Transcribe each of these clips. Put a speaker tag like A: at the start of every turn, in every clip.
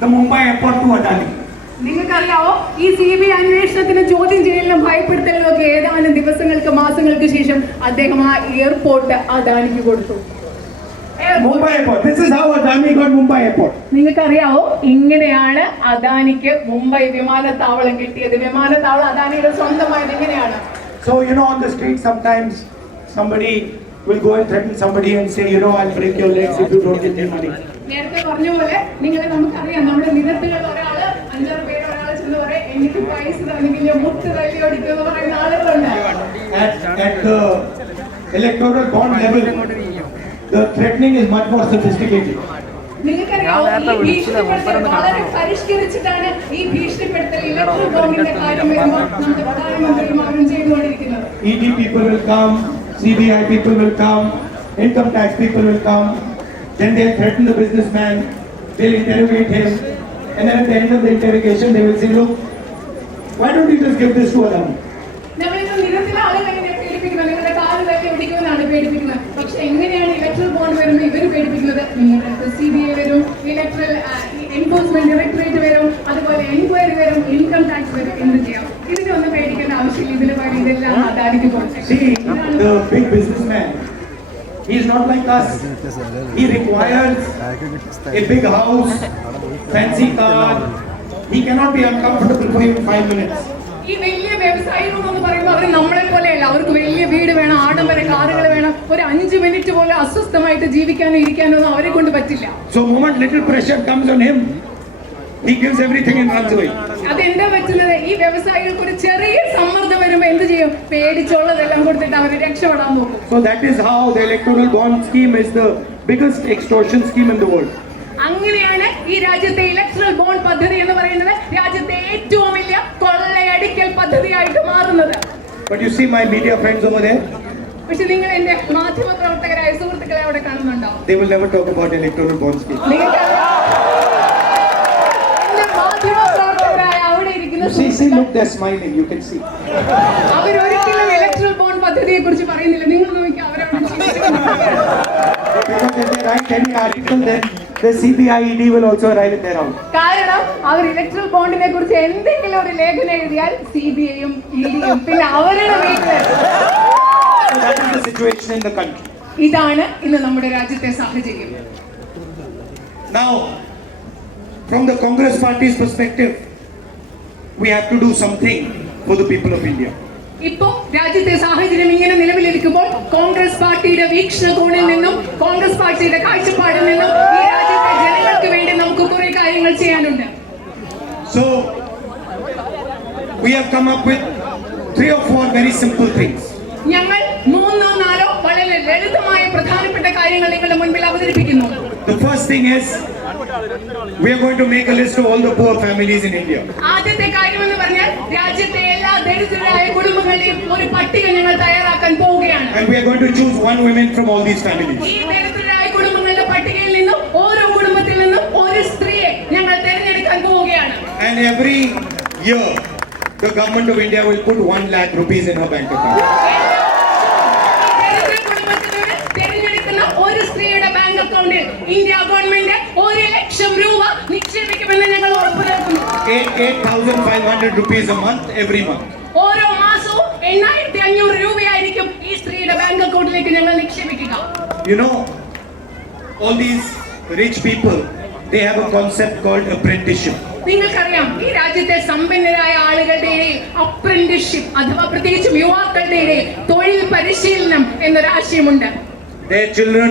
A: the Mumbai airport to Adani.
B: നിങ്ങൾക്കറിയാവോ ഈ C B അന്വേഷണത്തിന് ചോദ്യം ചെയ്യലിനും ഭയപ്പെടുത്തലിനും ഒക്കെ ഏതാനും ദിവസങ്ങൾക്ക് മാസങ്ങൾക്ക് ശേഷം അദ്ദേഹം ആ എയർപോർട്ട് അദാനിക്ക് കൊടുത്തു. നിങ്ങൾക്കറിയാവോ ഇങ്ങനെയാണ് അദാനിക്ക് മുംബൈ വിമാനത്താവളം കിട്ടിയത് വിമാനത്താവളം അദാനിയുടെ സ്വന്തമായത് എങ്ങനെയാണ്
A: So, you know, on the street, sometimes somebody will go and threaten somebody and say, you know, I'll break your legs if you don't give me money.
B: നേരത്തെ പറഞ്ഞ പോലെ നിങ്ങളെ നമുക്കറിയാം നമ്മുടെ നിരത്തുകൾ ഒരാൾ അഞ്ചാറ് പേര് ഒരാൾ ചെന്ന് പറയും എനിക്ക് പൈസ തന്നെങ്കിൽ മുട്ട് തല്ലി ഓടിക്കും എന്ന് പറയുന്ന ആളുകളുണ്ട്.
A: At, at the electoral bond level, the threatening is much more sophisticated.
B: വളരെ പരിഷ്കരിച്ചിട്ടാണ് ഈ ഭീഷണിപ്പെടുത്തൽ ഇലക്ട്രൽ ബോംബിന്റെ കാര്യം വരുമ്പോൾ നമ്മുടെ പ്രധാനമന്ത്രിമാരും ചെയ്തുകൊണ്ടിരിക്കുന്നത്.
A: ED people will come, CBI people will come, income tax people will come, then they threaten the businessman, they'll interrogate him, and then at the end of the interrogation, they will say, look, why don't you just give this to
B: പേടിപ്പിക്കുന്നത് പക്ഷെ എങ്ങനെയാണ് electoral bond വരുമ്പോൾ ഇവർ പേടിപ്പിക്കുന്നത് നിങ്ങളുടെ C B I വരും electoral enforcement directorate വരും അതുപോലെ enquiry വരും ഇൻകം ടാക്സ് വരും എന്ത് ചെയ്യാം? ഇതിന്റെ ഒന്നും പേടിക്കേണ്ട ആവശ്യമില്ല. ഇതിന് പറയുന്നതെല്ലാം ഇതെല്ലാം
A: businessman, he's not like us. He requires a big house, fancy car. He cannot be uncomfortable for even five minutes.
B: ഈ വലിയ വ്യവസായികൾ എന്ന് പറയുമ്പോൾ അവർ നമ്മളെ പോലെയല്ല അവർക്ക് വലിയ വീട് വേണം ആഡംബര കാറുകൾ വേണം ഒരു അഞ്ച് മിനിറ്റ് പോലും അസ്വസ്ഥമായിട്ട് ജീവിക്കാനോ ഇരിക്കാനോ ഒന്നും അവരെ കൊണ്ട് പറ്റില്ല
A: So, moment little pressure comes on him, he gives everything and runs away.
B: അതെന്താ പറ്റുന്നത് ഈ വ്യവസായികൾക്ക് ഒരു ചെറിയ സമ്മർദ്ദം വരുമ്പോൾ പേടിച്ചുള്ളതെല്ലാം കൊടുത്തിട്ട് അവർ രക്ഷപ്പെടാൻ നോക്കും.
A: So that is how the electoral bond scheme is the biggest extortion scheme in the world
B: അങ്ങനെയാണ് ഈ രാജ്യത്തെ ഇലക്ട്രൽ ബോണ്ട് പദ്ധതി എന്ന് പറയുന്നത്. രാജ്യത്തെ ഏറ്റവും വലിയ കൊള്ളയടിക്കൽ പദ്ധതിയായിട്ട് മാറുന്നത്.
A: But you see my media friends over there,
B: പക്ഷെ നിങ്ങൾ എന്റെ മാധ്യമ പ്രവർത്തകരായ സുഹൃത്തുക്കളെ അവിടെ കാണുന്നുണ്ടോ?
A: They will never talk about electoral bond scheme.
B: എന്റെ മാധ്യമ പ്രവർത്തകരായ അവിടെ ഇരിക്കുന്ന
A: You see, see, look, they're smiling, you can see.
B: അവരൊരിക്കലും ഇലക്ട്രൽ ബോണ്ട് പദ്ധതിയെ കുറിച്ച് പറയുന്നില്ല നിങ്ങൾ നോക്കി അവരവിടെ.
A: Because if they write any article, then the CBIED E will also write it their own.
B: കാരണം അവർ ഇലക്ട്രൽ ബോണ്ടിനെ കുറിച്ച് എന്തെങ്കിലും ഒരു ലേഖനം എഴുതിയാൽ സി ബി ഐയും ഇ ഡിയും പിന്നെ അവരുടെ വീട്ടിൽ
A: So that is the situation in the country.
B: ഇതാണ് ഇന്ന് നമ്മുടെ രാജ്യത്തെ സാഹചര്യം
A: Now, from the Congress party's perspective, we have to do something for the people of India.
B: ഇപ്പോ രാജ്യത്തെ സാഹചര്യം ഇങ്ങനെ നിലവിലിരിക്കുമ്പോൾ കോൺഗ്രസ് പാർട്ടിയുടെ വീക്ഷണകോണിൽ നിന്നും കോൺഗ്രസ് പാർട്ടിയുടെ കാഴ്ചപ്പാടിൽ നിന്നും ഈ രാജ്യത്തെ ജനങ്ങൾക്ക് വേണ്ടി നമുക്ക് കുറെ കാര്യങ്ങൾ ചെയ്യാനുണ്ട്
A: So, we have come up with three or four very simple things.
B: കാര്യങ്ങൾ നിങ്ങളുടെ മുൻപിൽ അവതരിപ്പിക്കുന്നു
A: The first thing is, we are going to make a list of all the poor families in India.
B: ആദ്യത്തെ കാര്യമെന്ന് പറഞ്ഞാൽ രാജ്യത്തെ എല്ലാ ദരിദ്രരായ കുടുംബങ്ങളുടെയും ഒരു പട്ടിക ഞങ്ങൾ തയ്യാറാക്കാൻ പോവുകയാണ്
A: And we are going to choose one woman from all these families.
B: ഈ ദരിദ്രരായ കുടുംബങ്ങളുടെ പട്ടികയിൽ നിന്നും ഓരോ കുടുംബത്തിൽ നിന്നും ഒരു സ്ത്രീയെ ഞങ്ങൾ തിരഞ്ഞെടുക്കാൻ പോവുകയാണ്
A: And every year, the government of India will put one lakh rupees in her bank account.
B: India government ഒരു ലക്ഷം രൂപ നിക്ഷേപിക്കുമെന്ന് ഞങ്ങൾ ഉറപ്പ് നൽകുന്നു
A: 8,500 rupees a month, every month.
B: ഓരോ മാസവും എണ്ണായിരത്തി അഞ്ഞൂറ് രൂപയായിരിക്കും ഈ സ്ത്രീയുടെ ബാങ്ക് അക്കൗണ്ടിലേക്ക് ഞങ്ങൾ നിക്ഷേപിക്കുക
A: You know, all these rich people, they have a concept called apprenticeship.
B: നിങ്ങൾക്കറിയാം ഈ രാജ്യത്തെ സമ്പന്നരായ ആളുകളുടെ അപ്രന്റിഷിപ്പ് അഥവാ പ്രത്യേകിച്ചും യുവാക്കളുടെ തൊഴിൽ പരിശീലനം എന്നൊരു ആശയമുണ്ട്
A: Their children,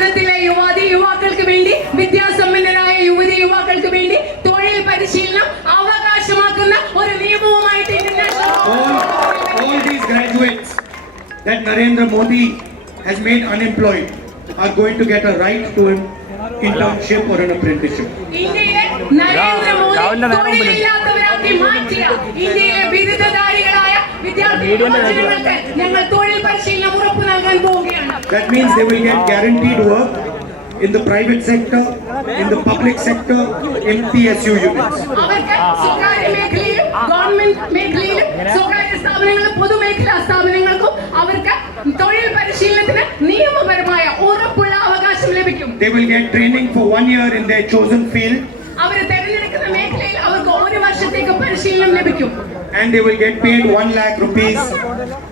B: ഭാരതത്തിലെ യുവാതി യുവാക്കൾക്ക് വേണ്ടി വിദ്യാസമ്പന്നരായ യുവതി യുവാക്കൾക്ക് വേണ്ടി തൊഴിൽ പരിശീലനം അവകാശമാക്കുന്ന ഒരു നിയമവുമായിട്ട്
A: that Narendra Modi has made unemployed are going to get a right to an internship or an apprenticeship.
B: ഇന്ത്യയിലെ നരേന്ദ്രമോദി. തൊഴിലില്ലാത്തവരാക്കി മാറ്റിയ ഇന്ത്യയിലെ ബിരുദധാരികളായ വിദ്യാർത്ഥി യുവജനങ്ങൾക്ക് ഞങ്ങൾ തൊഴിൽ പരിശീലനം ഉറപ്പു നൽകാൻ പോവുകയാണ്
A: That means they will get guaranteed work in the private sector, in the public sector, in PSU units.
B: അവർക്ക് സ്വകാര്യ മേഖലയിലും ഗവൺമെന്റ് മേഖലയിലും സ്വകാര്യ സ്ഥാപനങ്ങളും പൊതുമേഖലാ സ്ഥാപനങ്ങൾക്കും അവർക്ക് തൊഴിൽ പരിശീലനത്തിന് നിയമപരമായ ഉറപ്പുള്ള അവകാശം ലഭിക്കും
A: They will get training for one year in their chosen field
B: അവർ തെരഞ്ഞെടുക്കുന്ന
A: And they will get paid 1 lakh rupees,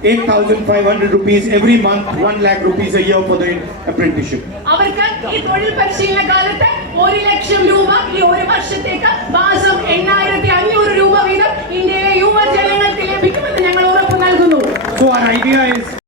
A: 8,500 rupees every month, 1 lakh rupees a year for the apprenticeship.
B: അവർക്ക് ഈ തൊഴിൽ പരിശീലന കാലത്ത് ഒരു ലക്ഷം രൂപ ഈ ഒരു വർഷത്തേക്ക് മാസം എണ്ണായിരത്തി അഞ്ഞൂറ് രൂപ വീതം ഇന്ത്യയിലെ യുവജനങ്ങൾക്ക് ലഭിക്കുമെന്ന് ഞങ്ങൾ ഉറപ്പു നൽകുന്നു
A: So our idea is